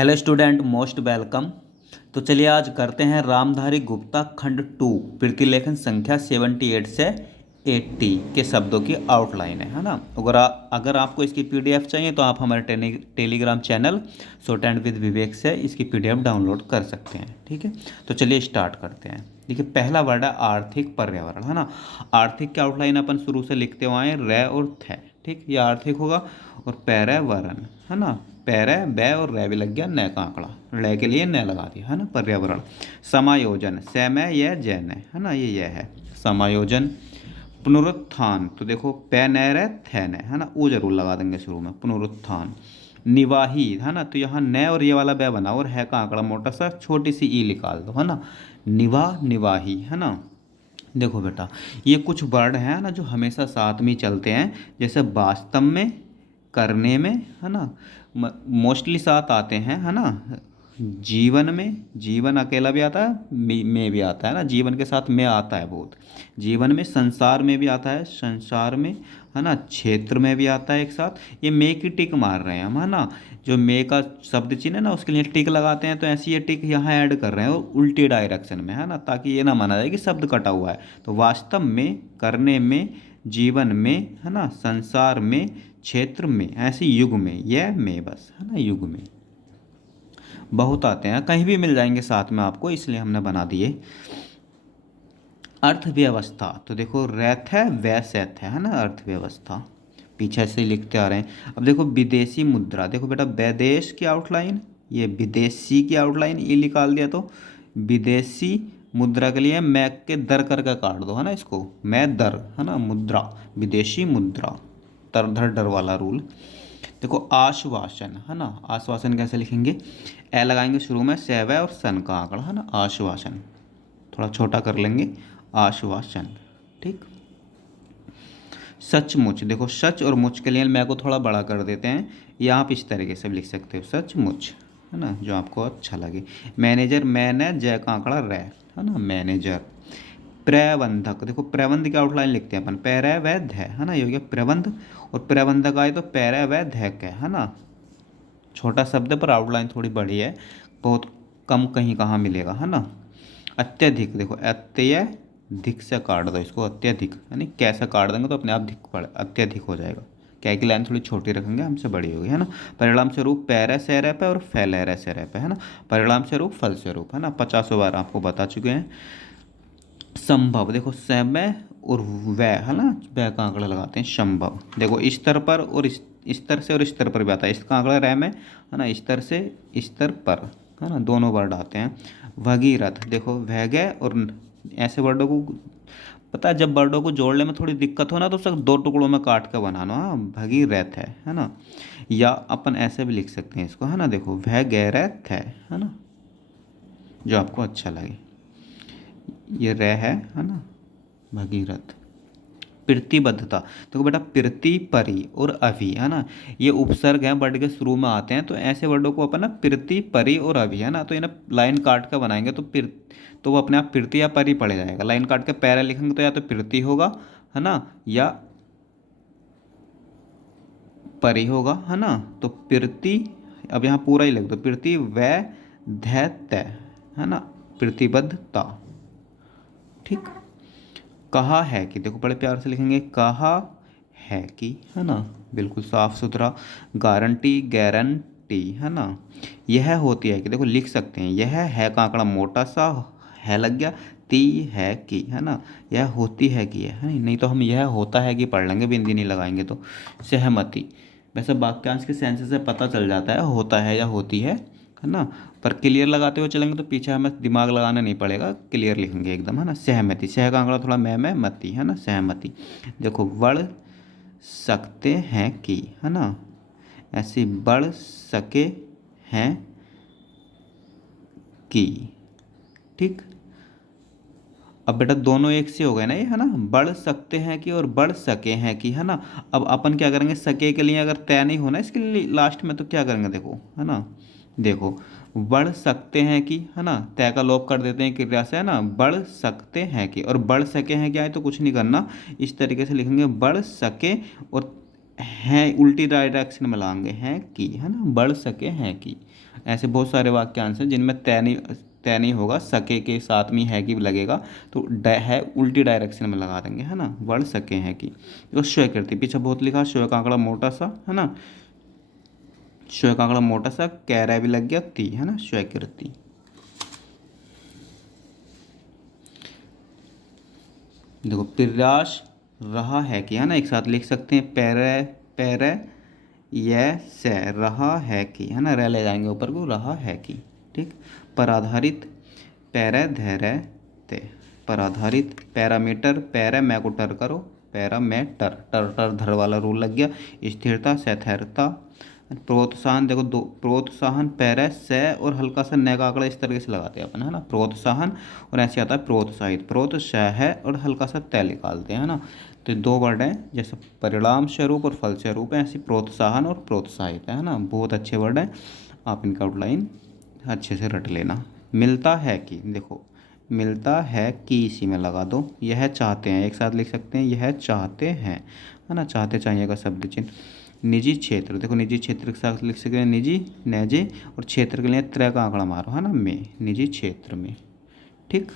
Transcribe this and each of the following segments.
Hello student, most welcome. तो चलिए आज करते हैं रामधारी गुप्ता खंड 2 प्रतिलेखन संख्या 78 से 80 के शब्दों की आउटलाइन है ना। अगर आपको इसकी पीडीएफ चाहिए तो आप हमारे Telegram channel short and with Vivek से इसकी पीडीएफ डाउनलोड कर सकते हैं। ठीक है, तो चलिए स्टार्ट करते हैं। देखिए, पहला वर्ड है आर्थिक पर्यावरण, है ना। आर्थिक की आउटलाइन अपन शुरू से लिखते हुए आए, रे और थे। ठीक, ये आर्थिक होगा। और पर्यावरण, है ना। पैरे बै और रै भी लग गया, न का आंकड़ा, लै के लिए न लगा दिया, है ना। पर्यावरण। समायोजन, समय यह जैन है ना, ये यह है समायोजन। पुनरुत्थान, तो देखो पै न रै थे न, है ना, वो जरूर लगा देंगे शुरू में, पुनरुत्थान। निवाही, है ना, तो यहाँ न और ये वाला बै बना और है का आंकड़ा मोटा सा, छोटी सी ई निकाल दो, है ना। निवाही, है ना। देखो बेटा, ये कुछ वर्ड हैं ना जो हमेशा साथ में ही चलते हैं, जैसे वास्तव में, करने में, है ना, मोस्टली साथ आते हैं, है ना। जीवन में, जीवन अकेला भी आता है, में भी आता है ना, जीवन के साथ में आता है बहुत। जीवन में, संसार में भी आता है, संसार में, है ना। क्षेत्र में भी आता है एक साथ। ये मे की टिक मार रहे हैं हम, है ना। जो मे का शब्द चिन्ह है ना, उसके लिए टिक लगाते हैं, तो ऐसी ये टिक यहाँ ऐड कर रहे हैं और उल्टी डायरेक्शन में, है ना, ताकि ये ना माना जाए कि शब्द कटा हुआ है। तो वास्तव में, करने में, जीवन में, है ना, संसार में, क्षेत्र में, ऐसे युग में, यह में बस, है ना, युग में बहुत आते हैं, कहीं भी मिल जाएंगे साथ में आपको, इसलिए हमने बना दिए। अर्थव्यवस्था, तो देखो रैथ है वैसैथ है ना, अर्थव्यवस्था पीछे से लिखते आ रहे हैं। अब देखो विदेशी मुद्रा, देखो बेटा विदेश की आउटलाइन, ये विदेशी की आउटलाइन ये निकाल दिया, तो विदेशी मुद्रा के लिए मैं के दर करके काट दो, है ना, इसको मैं दर, है ना, मुद्रा, विदेशी मुद्रा, तर धर डर वाला रूल। देखो आश्वासन, है ना, आश्वासन कैसे लिखेंगे, ए लगाएंगे शुरू में, सेव और सन का आंकड़ा, है ना, आश्वासन, थोड़ा छोटा कर लेंगे, आश्वासन। ठीक। सचमुच, देखो सच और मुच के लिए मैं को थोड़ा बड़ा कर देते हैं, या आप इस तरीके से भी लिख सकते हो, सचमुच, है ना, जो आपको अच्छा लगे। मैनेजर, मैंने जय का आंकड़ा रे, है ना, मैनेजर। प्रबंधक, देखो प्रबंध की आउटलाइन लिखते हैं अपन, पैरा व ध, है ना, ये हो गया प्रबंध। और प्रबंधक आए तो पैरा व ध के, है ना, छोटा शब्द पर आउटलाइन थोड़ी बड़ी है, बहुत कम कहीं कहाँ मिलेगा, है ना। अत्यधिक, देखो अत्यधिक से काट दो इसको, अत्यधिक, यानी कैसे काट देंगे तो अपने आप धिक पड़ अत्यधिक हो जाएगा। क्या की लाइन थोड़ी छोटी रखेंगे, हमसे बड़ी होगी, है ना। परिणाम स्वरूप पैरा से रह पे और फैलहरा से रह पे, है ना। परिणाम स्वरूप, फल स्वरूप, है ना, 50 बार आपको बता चुके हैं। संभव, देखो समय और वह, है ना, वह का आंकड़ा लगाते हैं, संभव। देखो स्तर पर और स्तर से और स्तर पर भी आता है, इसका आंकड़ा रैम है ना, स्तर से स्तर पर, है ना, दोनों वर्ड आते हैं। भगीरथ, देखो भैगे और ऐसे वर्डों को, पता है जब वर्डों को जोड़ने में थोड़ी दिक्कत हो ना, तो सब दो टुकड़ों में काट के बनाना, हाँ, भगीरथ है ना। या अपन ऐसे भी लिख सकते हैं इसको, है ना, देखो वह गैरथ है ना, जो आपको अच्छा लगे। ये रह है ना, भगीरथ। प्रतिबद्धता, देखो बेटा प्रति, परि और अभि, है ना, ये उपसर्ग हैं, वर्ड के शुरू में आते हैं, तो ऐसे वर्डों को अपन ना प्रति, परि और अभि, है ना, तो इन्हें लाइन काट कर बनाएंगे तो तो वो अपने आप प्रति या परि पड़ जाएगा। लाइन काट के पैरा लिखेंगे तो या तो प्रति होगा, है ना, या परि होगा, है ना। तो प्रति, अब यहाँ पूरा ही लिख दो, प्रति वै धैत्य, है ना, प्रतिबद्धता। ठीक। कहा है कि, देखो बड़े प्यार से लिखेंगे, कहा है कि, है ना, बिल्कुल साफ सुथरा। गारंटी, गारंटी, है ना। यह होती है कि, देखो लिख सकते हैं, यह है का आंकड़ा मोटा सा है लग गया, ती है कि, है ना, यह होती है कि, है नहीं तो हम यह होता है कि पढ़ लेंगे, बिंदी नहीं लगाएंगे तो। सहमति, वैसे वाक्यांश के सेंस से पता चल जाता है होता है या होती है ना, पर क्लियर लगाते हुए चलेंगे तो पीछे हमें दिमाग लगाना नहीं पड़ेगा, क्लियर लिखेंगे एकदम, है ना। सहमति, सह का आंकड़ा थोड़ा मैं मती, है ना, सहमति। देखो बढ़ सकते हैं कि, है ना, ऐसे बढ़ सके हैं कि। ठीक। अब बेटा दोनों एक से हो गए ना ये, है ना, बढ़ सकते हैं कि और बढ़ सके हैं कि, है ना। अब अपन क्या करेंगे, सके के लिए अगर तय नहीं होना इसके लिए लास्ट में, तो क्या करेंगे, देखो, है ना, देखो बढ़ सकते हैं कि, है ना, तय का लोप कर देते हैं क्रिया से, है ना, बढ़ सकते हैं कि, और बढ़ सके हैं क्या है तो कुछ नहीं करना, इस तरीके से लिखेंगे, बढ़ सके और है उल्टी डायरेक्शन में लाएंगे, हैं कि, है ना, बढ़ सके हैं कि। ऐसे बहुत सारे वाक्यांश हैं जिनमें तय नहीं होगा, सके के साथ में है कि लगेगा, तो है उल्टी डायरेक्शन में लगा देंगे, है ना, बढ़ सके हैं कि। तो स्वीकृति पीछे बहुत लिखा, स्व का आंकड़ा मोटा सा, है ना, स्व का आंकड़ा मोटा सा, कह रहा भी लग गया ती, है ना, स्वीकृति। देखो प्रयास रहा है कि, है ना, एक साथ लिख सकते हैं, पैरे पैरे यह से रहा है कि, है ना, रह ले जाएंगे ऊपर को, रहा है कि। ठीक। पर आधारित पैरे धैर्य ते, पर आधारित पैरामीटर, पैरा मैं को टर करो, पैरामीटर, टर टर धर वाला रूल लग गया। स्थिरता स्थैर्यता। प्रोत्साहन, देखो दो प्रोत्साहन, पैरा से और हल्का सा न का आंकड़ा इस तरीके से लगाते हैं अपन, है ना, प्रोत्साहन, और ऐसे आता है प्रोत्साहित, प्रोत्साह है और हल्का सा तय निकालते हैं, है ना। तो दो वर्ड हैं, जैसे परिणाम स्वरूप और फल स्वरूप है, ऐसे प्रोत्साहन और प्रोत्साहित है ना, बहुत अच्छे वर्ड हैं, आप इनका आउटलाइन अच्छे से रट लेना। मिलता है कि, देखो मिलता है कि इसी में लगा दो, यह चाहते हैं एक साथ लिख सकते हैं, यह चाहते हैं, है ना, चाहते चाहिए का शब्द चिन्ह। निजी क्षेत्र, देखो निजी क्षेत्र के साथ लिख सकते हैं निजी नैजे, और क्षेत्र के लिए त्रय का आंकड़ा मारो, है ना, में, निजी क्षेत्र में। ठीक।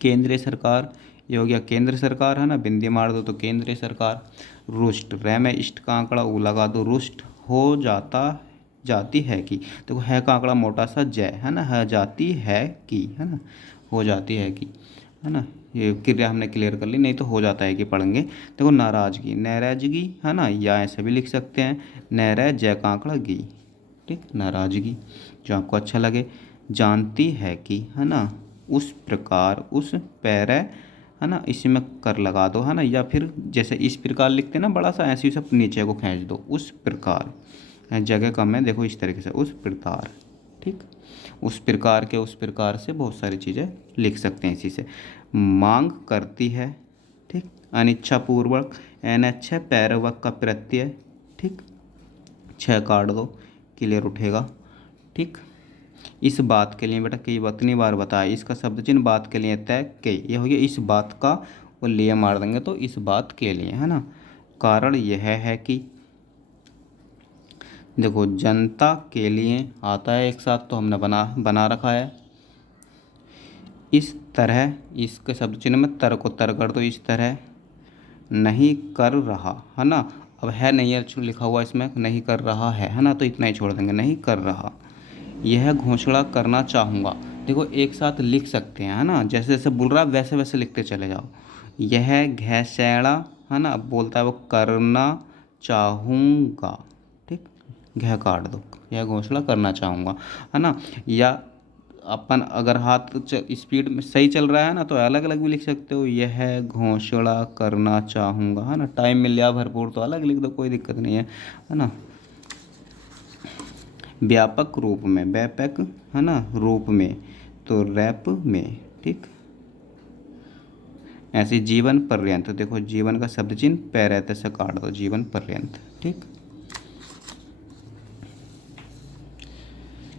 केंद्रीय सरकार, ये हो गया केंद्र सरकार, है ना, बिंदी मार दो तो केंद्रीय सरकार। रुष्ट, रै में इष्ट का आंकड़ा ऊ लगा दो, रुष्ट हो जाता जाती है कि, देखो है का आंकड़ा मोटा सा जय, है ना, है जाती है कि, है ना, हो जाती है कि, है ना, ये क्रिया हमने क्लियर कर ली, नहीं तो हो जाता है कि पढ़ेंगे। देखो नाराजगी, नाराजगी, है ना, या ऐसे भी लिख सकते हैं, नैरा जय का आंकड़ा गी। ठीक, नाराजगी, जो आपको अच्छा लगे। जानती है कि, है ना, उस प्रकार, उस पैरे, है ना, इसी में कर लगा दो, है ना, या फिर जैसे इस प्रकार लिखते हैं ना बड़ा सा, ऐसे ही सब नीचे को खींच दो, उस प्रकार, जगह कम है, देखो इस तरीके से, उस प्रकार। ठीक, उस प्रकार के, उस प्रकार से बहुत सारी चीज़ें लिख सकते हैं इसी से। मांग करती है। ठीक, अनिच्छापूर्वक, अनिच्छा पैरवक का प्रत्यय। ठीक, छः काट दो, क्लियर उठेगा। ठीक, इस बात के लिए बेटा कई इतनी बार बताया, इसका शब्द चिन्ह बात के लिए तय के, ये हो गया इस बात का, और लिए मार देंगे तो इस बात के लिए, है ना। कारण यह है कि, देखो जनता के लिए आता है एक साथ, तो हमने बना रखा है। इस तरह, इसके शब्द चिन्ह में तर को तर कर दो, इस तरह नहीं कर रहा, है ना, अब है नहीं है लिखा हुआ इसमें, नहीं कर रहा है ना, तो इतना ही छोड़ देंगे, नहीं कर रहा। यह घोषणा करना चाहूँगा, देखो एक साथ लिख सकते हैं, है ना, जैसे जैसे बोल रहा वैसे वैसे लिखते चले जाओ। यह घैसैड़ा, है ना, बोलता है वो करना चाहूँगा। ठीक, घ काट दो, यह घोषणा करना चाहूँगा, है ना। या अपन अगर हाथ स्पीड में सही चल रहा है ना, तो अलग अलग भी लिख सकते हो, यह घोषणा करना चाहूँगा, है ना, टाइम मिल गया भरपूर तो अलग लिख दो, कोई दिक्कत नहीं है ना। व्यापक रूप में, व्यापक, है ना, रूप में, तो रैप में। ठीक, ऐसे जीवन पर्यंत, देखो जीवन का शब्द चिन्ह पैरैत से काट दो, जीवन पर्यंत। ठीक,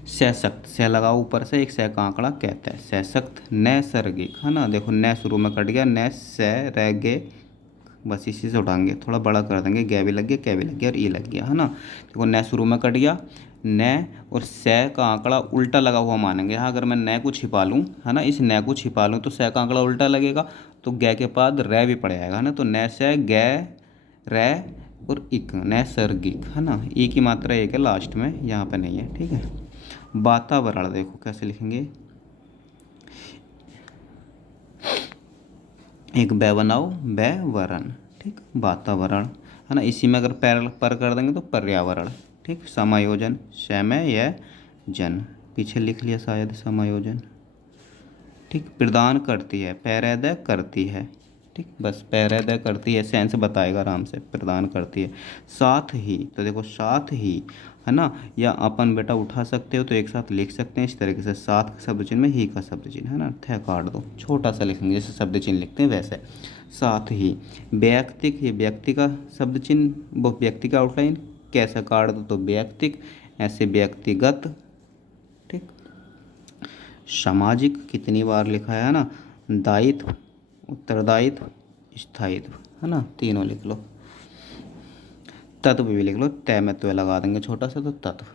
सशक्त, से लगाओ ऊपर से, एक सह का आंकड़ा कहता है, सशक्त। नैसर्गिक, है ना, देखो न शुरू में कट गया, न से रह गे, बस इसी से उठाएंगे, थोड़ा बड़ा कर देंगे, गे भी लग गया, कै भी लग गया और ई लग गया, है ना। देखो न शुरू में कट गया, न और से का आंकड़ा उल्टा लगा हुआ मानेंगे। यहाँ अगर मैं न को छिपा लूँ, है ना, इस न को छिपा लूँ तो से का आंकड़ा उल्टा लगेगा, तो गे के बाद रै भी पड़ जाएगा, है ना, तो न से गे रै और इक, नैसर्गिक, है ना, ई की मात्रा एक है लास्ट में, यहाँ पे नहीं है। ठीक है, वातावरण, देखो कैसे लिखेंगे, एक बै बनाओ, वरण। ठीक, वातावरण, है ना, इसी में अगर पैर पर कर देंगे तो पर्यावरण। ठीक, समायोजन, समय या जन, पीछे लिख लिया शायद समायोजन। ठीक, प्रदान करती है, पैरैदय करती है। ठीक, बस पैरैदय करती है, सेंस बताएगा आराम से, प्रदान करती है। साथ ही, तो देखो साथ ही, है ना, या अपन बेटा उठा सकते हो तो एक साथ लिख सकते हैं इस तरीके से, साथ का शब्द चिन्ह में ही का शब्द चिन्ह, है ना, थे काट दो, छोटा सा लिखेंगे जैसे शब्द चिन्ह लिखते हैं वैसे, साथ ही। व्यक्तिक, ये व्यक्ति का शब्द चिन्ह, वो व्यक्ति का आउटलाइन, कैसा काट दो तो व्यक्तिक, ऐसे व्यक्तिगत। ठीक, सामाजिक, कितनी बार लिखा है ना, दायित्व, उत्तरदायित्व, स्थायित्व, है ना, तीनों लिख लो। तत्व भी लिख लो, तय में तो लगा देंगे छोटा सा, तो तत्व।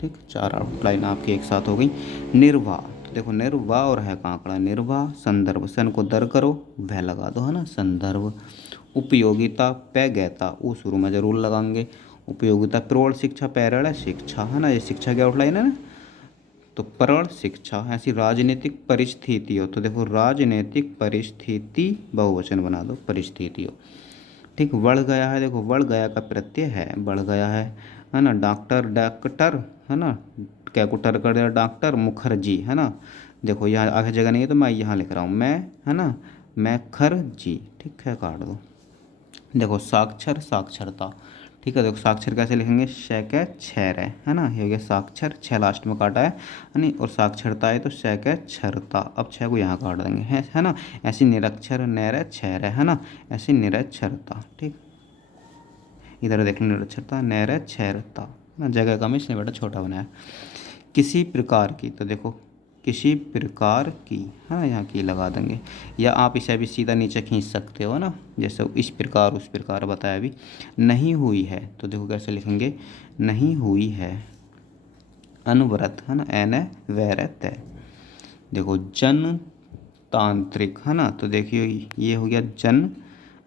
ठीक, 4 आउटलाइन आपकी एक साथ हो गई। निर्वाह, तो देखो निर्वाह और है कांकड़ा, निर्वाह। संदर्भ, सन को दर करो, वह लगा दो, है ना, संदर्भ। उपयोगिता, पै गैता, वो शुरू में जरूर लगाएंगे। उपयोगिता, प्रौढ़ शिक्षा, पैरल शिक्षा, है ना, ये शिक्षा की आउटलाइन है ना, तो प्रौढ़ शिक्षा। ऐसी राजनीतिक परिस्थितियों, तो देखो राजनीतिक परिस्थिति बहुवचन बना दो, परिस्थितियों। ठीक, बढ़ गया है, देखो बढ़ गया का प्रत्यय है, बढ़ गया है ना। डॉक्टर, डॉक्टर, है ना, क्या को टर कर दिया, डॉक्टर मुखर्जी, है ना। देखो यहाँ आगे जगह नहीं है तो मैं यहाँ लिख रहा हूँ, मैं, है ना, मैं खरजी। ठीक है, काट दो। देखो साक्षर, साक्षरता। ठीक है, देखो साक्षर कैसे लिखेंगे, शैक छर है ना, ये हो गया साक्षर, छः लास्ट में काटा है नहीं, और साक्षरता है तो शैक छरता। अब छः को यहाँ काट देंगे, है ना। ऐसी निरक्षर, नैर छर है ना, ऐसी निरक्षरता। ठीक, इधर देख लो, निरक्षरता, नैर छरता ना, जगह कम इसने बेटा छोटा बनाया। किसी प्रकार की, तो देखो किसी प्रकार की, है ना, यहाँ की लगा देंगे, या आप इसे भी सीधा नीचे खींच सकते हो ना, जैसे इस प्रकार उस प्रकार बताया अभी। नहीं हुई है, तो देखो कैसे लिखेंगे, नहीं हुई है। अनवरत, है ना, एन वैरत है। देखो जनतांत्रिक, है ना, तो देखिए ये हो गया जन,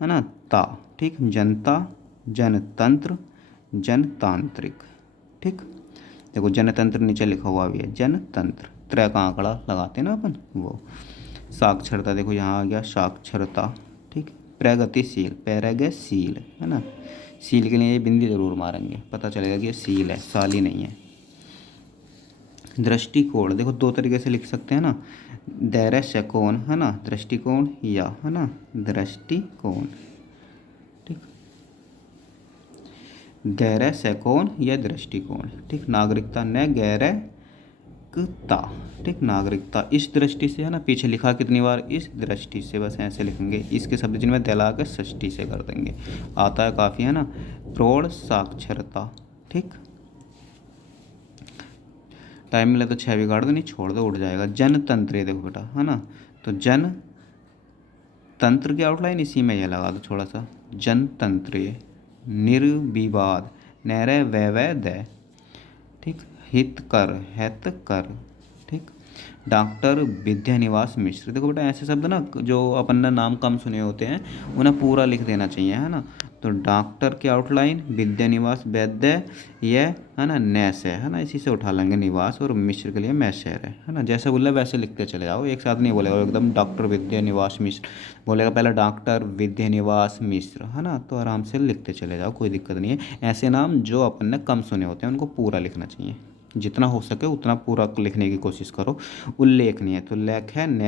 है ना, ता। ठीक, जनता, जनतंत्र, जनतांत्रिक। ठीक, देखो जनतंत्र नीचे लिखा हुआ भी है, जनतंत्र, त्रय का आंकड़ा लगाते हैं ना अपन वो। साक्षरता, देखो यहाँ आ गया साक्षरता। ठीक, प्रगतिशील, प्रगतिशील, है ना, सील के लिए ये बिंदी जरूर मारेंगे, पता चलेगा कि ये सील है, साली नहीं है। दृष्टिकोण, देखो दो तरीके से लिख सकते हैं ना, दैरशकोण, है ना, दृष्टिकोण, या, है ना, दृष्टिकोण। ठीक, गैर सैकोन या दृष्टिकोण। ठीक, नागरिकता, न गैरकता। ठीक, नागरिकता इस दृष्टि से, है ना, पीछे लिखा कितनी बार, इस दृष्टि से, बस ऐसे लिखेंगे, इसके शब्द जिनमें दिला के षष्ठी से कर देंगे, आता है काफ़ी, है ना। प्रौढ़ साक्षरता। ठीक, टाइम मिले तो 6 बिगाड़ दो, नहीं छोड़ दो, उड़ जाएगा। जनतंत्र, ये देखो बेटा, है ना, तो जन तंत्र की आउटलाइन इसी में ये लगा दो थोड़ा सा, जनतंत्र। निर्विवाद, नैरे वैवैद। ठीक, हित कर, हित कर। ठीक, डॉक्टर विद्यानिवास मिश्र, देखो बेटा ऐसे शब्द ना जो अपन ने नाम कम सुने होते हैं उन्हें पूरा लिख देना चाहिए, है ना। तो डॉक्टर की आउटलाइन, विद्यानिवास वैद्य, ये, है ना, नैस है ना, इसी से उठा लेंगे निवास, और मिश्र के लिए मैशर है ना। जैसे बोले वैसे लिखते चले जाओ, एक साथ नहीं बोलेगा एकदम डॉक्टर विद्यानिवास मिश्र, बोलेगा पहले डॉक्टर विद्यानिवास मिश्र, है ना, तो आराम से लिखते चले जाओ, कोई दिक्कत नहीं है। ऐसे नाम जो अपन ने कम सुने होते हैं उनको पूरा लिखना चाहिए, जितना हो सके उतना पूरा लिखने की कोशिश करो। उल्लेखनीय, तो लेख है न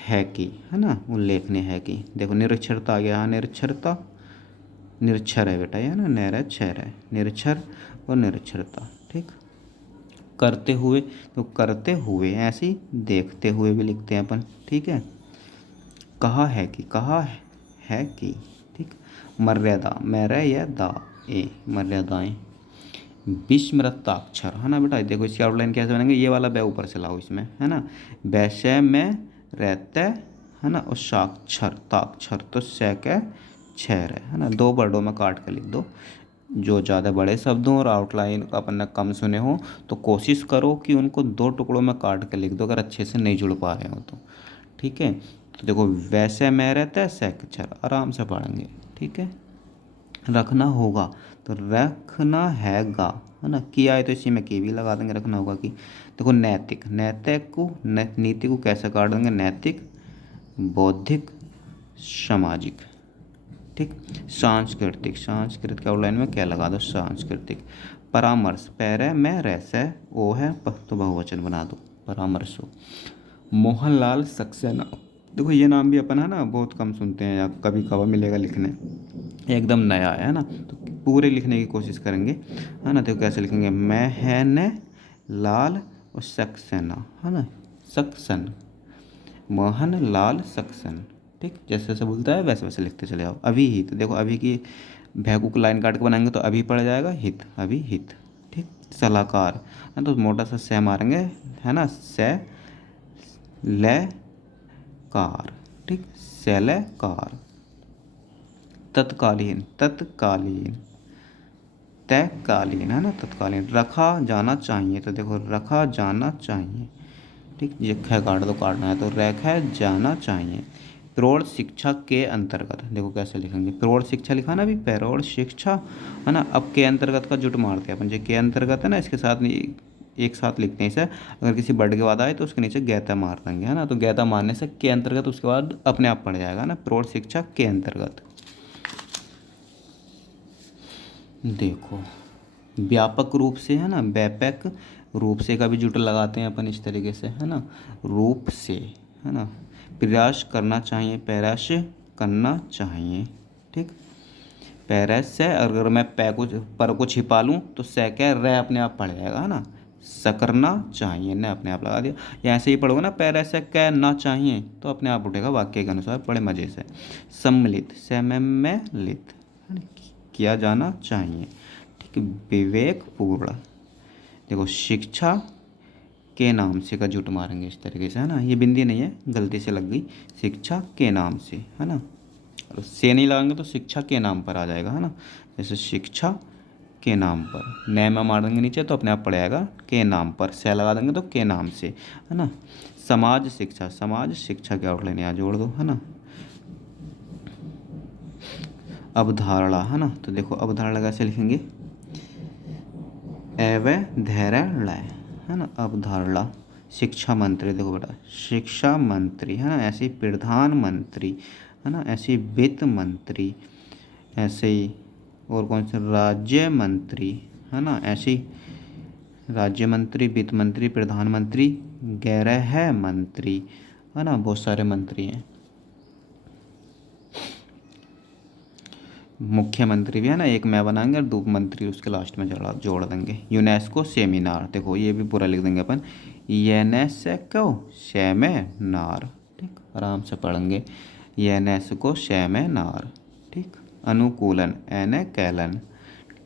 है की, है ना, उल्लेखनीय है की। देखो निरक्षरता आ गया, हाँ निरक्षरता, निरक्षर है बेटा, है ना, निरक्षर है, निरक्षर और निरक्षरता। ठीक, करते हुए, तो करते हुए ऐसे ही देखते हुए भी लिखते हैं अपन। ठीक है, कहा है कि, कहा है कि। ठीक, मर्यादा, मैरा या दा, ए, मर्यादाएं। विस्मृताक्षर, है ना बेटा, देखो इसकी आउटलाइन कैसे बनेंगे, ये वाला बै ऊपर से लाओ इसमें, है ना, वैसे में रहते, है ना, और साक्षर ताक्षर, तो सैक छर है ना, 2 वर्डों में काट के लिख दो। जो ज़्यादा बड़े शब्दों और आउटलाइन अपन ने कम सुने हो तो कोशिश करो कि उनको 2 टुकड़ों में काट के लिख दो, अगर अच्छे से नहीं जुड़ पा रहे हो तो। ठीक है, तो देखो वैसे में रहता है सैकचर, आराम से पढ़ेंगे। ठीक है, रखना होगा, तो रखना हैगा, है ना, किया है तो इसी में की भी लगा देंगे, रखना होगा की। देखो नैतिक, नैतिक को नीति को कैसे काट देंगे, नैतिक, बौद्धिक, सामाजिक। ठीक, सांस्कृतिक, सांस्कृतिक आउटलाइन में क्या लगा दो, सांस्कृतिक। परामर्श, पैरे में रैसे ओ है तो बहुवचन बना दो, परामर्शो। मोहनलाल सक्सेना, देखो ये नाम भी अपन, है ना, बहुत कम सुनते हैं या कभी कभार मिलेगा लिखने, एकदम नया है ना, तो पूरे लिखने की कोशिश करेंगे, है ना। देखो कैसे लिखेंगे, मैं है न लाल और सक्सेना, है ना, सक्सन, मोहन लाल सक्सन। ठीक, जैसे जैसे बोलता है वैसे वैसे लिखते चले जाओ। अभी हित, देखो अभी की भैकू को लाइन काट के बनाएंगे तो अभी पड़ जाएगा हित, अभी हित। ठीक, सलाहकार, है तो मोटा सा सह मारेंगे, है ना, सह ले कार। ठीक, सैलकार। तत्कालीन, तत्कालीन, तत्कालीन है ना, तत्कालीन। रखा जाना चाहिए, तो देखो रखा जाना चाहिए, ठीक। ये ख काट दो, काटना है तो रखा जाना चाहिए। प्रौढ़ शिक्षा के अंतर्गत देखो कैसे लिखेंगे, प्रौढ़ शिक्षा लिखा ना अभी, प्रौढ़ शिक्षा है ना। अब के अंतर्गत का जुट मारते हैं अपन, जो के अंतर्गत है ना इसके साथ एक साथ लिखते हैं इसे। अगर किसी वर्ड के बाद आए तो उसके नीचे गैता मार देंगे, है ना। तो गैता मारने से के अंतर्गत उसके बाद अपने आप पड़ जाएगा ना, प्रौढ़ शिक्षा के अंतर्गत। देखो व्यापक रूप से है ना, व्यापक रूप से का भी जुट लगाते हैं अपन इस तरीके से, है ना। रूप से है ना, प्रयास करना चाहिए, प्रयास करना चाहिए, ठीक। पैरस से अगर मैं पै को पर को छिपा लूँ तो से क्या रे अपने आप पड़ जाएगा, है ना। सकरना चाहिए ने अपने आप लगा दिया, या ऐसे ही पढ़ोगे ना, पैरस से क्या ना चाहिए तो अपने आप उठेगा वाक्य के अनुसार, बड़े मज़े से। सम्मिलित सम्मिलित किया जाना चाहिए, ठीक। विवेकपूर्ण देखो शिक्षा के नाम से का जुट मारेंगे इस तरीके से, है ना। ये बिंदी नहीं है, गलती से लग गई, शिक्षा के नाम से, है ना। और से नहीं लगाएंगे तो शिक्षा के नाम पर आ जाएगा, है ना। जैसे शिक्षा के नाम पर, नए में मार देंगे नीचे तो अपने आप पड़ जाएगा के नाम पर, से लगा देंगे तो के नाम से, है ना। समाज शिक्षा, समाज शिक्षा के आउटलाइन यहाँ जोड़ दो, है ना। अवधारणा है ना, तो देखो अवधारणा कैसे लिखेंगे, अवधारणा है ना, अवधारणा। शिक्षा मंत्री देखो बेटा, शिक्षा मंत्री है ना, ऐसे ही प्रधानमंत्री है ना, ऐसे ही वित्त मंत्री, ऐसे ही और कौन से राज्य मंत्री है ना, ऐसे ही राज्य मंत्री, वित्त मंत्री, प्रधानमंत्री, गृह मंत्री है ना, बहुत सारे मंत्री हैं। मुख्यमंत्री भी है ना, एक मैं बनाएंगे और दो मंत्री उसके लास्ट में जोड़ देंगे। यूनेस्को सेमिनार देखो ये भी पूरा लिख देंगे अपन, यूनेस्को सेमिनार, ठीक। आराम से पढ़ेंगे, यूनेस्को सेमिनार, ठीक। अनुकूलन एनकैलन,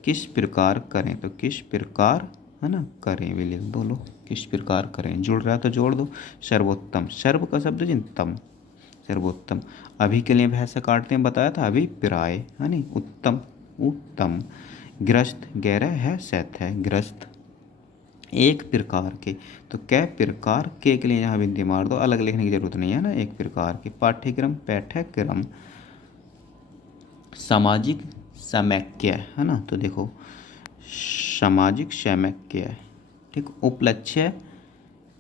किस प्रकार करें तो किस प्रकार है ना, करें भी लिख दो लो, किस प्रकार करें, जुड़ रहा है तो जोड़ दो। सर्वोत्तम, सर्व का शब्द जिनतम, सर्वोत्तम। अभी के लिए भैंस से काटते हैं बताया था, अभी प्राय है नहीं, उत्तम उत्तम। ग्रस्त गहरा है सैथ है, ग्रस्त। एक प्रकार के, तो कै प्रकार के लिए यहाँ बिंदी मार दो, अलग लिखने की जरूरत नहीं है ना, एक प्रकार के। पाठ्यक्रम पाठ्यक्रम। सामाजिक समैक्य है ना, तो देखो सामाजिक समैक्य, ठीक। उपलक्ष्य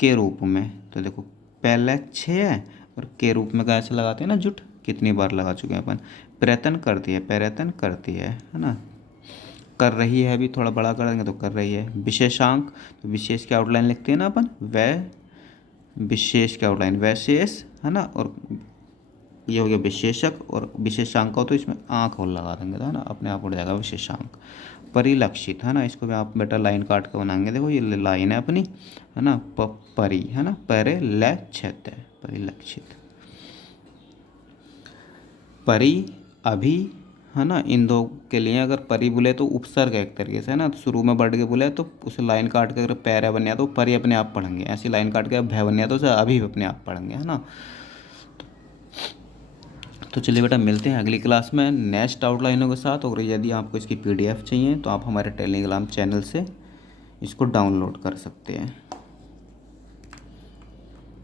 के रूप में, तो देखो पैलक्ष्य और के रूप में कैसे लगाते हैं ना जुट, कितनी बार लगा चुके हैं अपन। प्रयत्न करती है, प्रयत्न करती है ना। कर रही है भी थोड़ा बड़ा कर देंगे तो कर रही है। विशेषांक, तो विशेष की आउटलाइन लिखते हैं ना अपन, वह विशेष की आउटलाइन वैशेष है ना, और ये हो गया विशेषक, और विशेषांक हो तो इसमें आँख और लगा देंगे तो है ना, अपने आप उड़ जाएगा विशेषांक। परिलक्षित है ना, इसको भी आप बेटा लाइन काट के बनाएंगे, देखो ये लाइन है अपनी है ना, परी है ना, परिलक्षित है, परिलक्षित। परी अभी है ना, इन दो के लिए अगर परी बोले तो उपसर्ग है एक तरीके से, है ना। तो शुरू में बढ़ के बोले तो उसे लाइन काट के अगर पैर बन गया तो परी अपने आप पढ़ेंगे, ऐसी लाइन काट के भय बन गया तो उसे अभी अपने आप पढ़ेंगे, है ना। तो चलिए बेटा मिलते हैं अगली क्लास में नेक्स्ट आउटलाइनों के साथ। और यदि आपको इसकी PDF चाहिए तो आप हमारे टेलीग्राम चैनल से इसको डाउनलोड कर सकते हैं।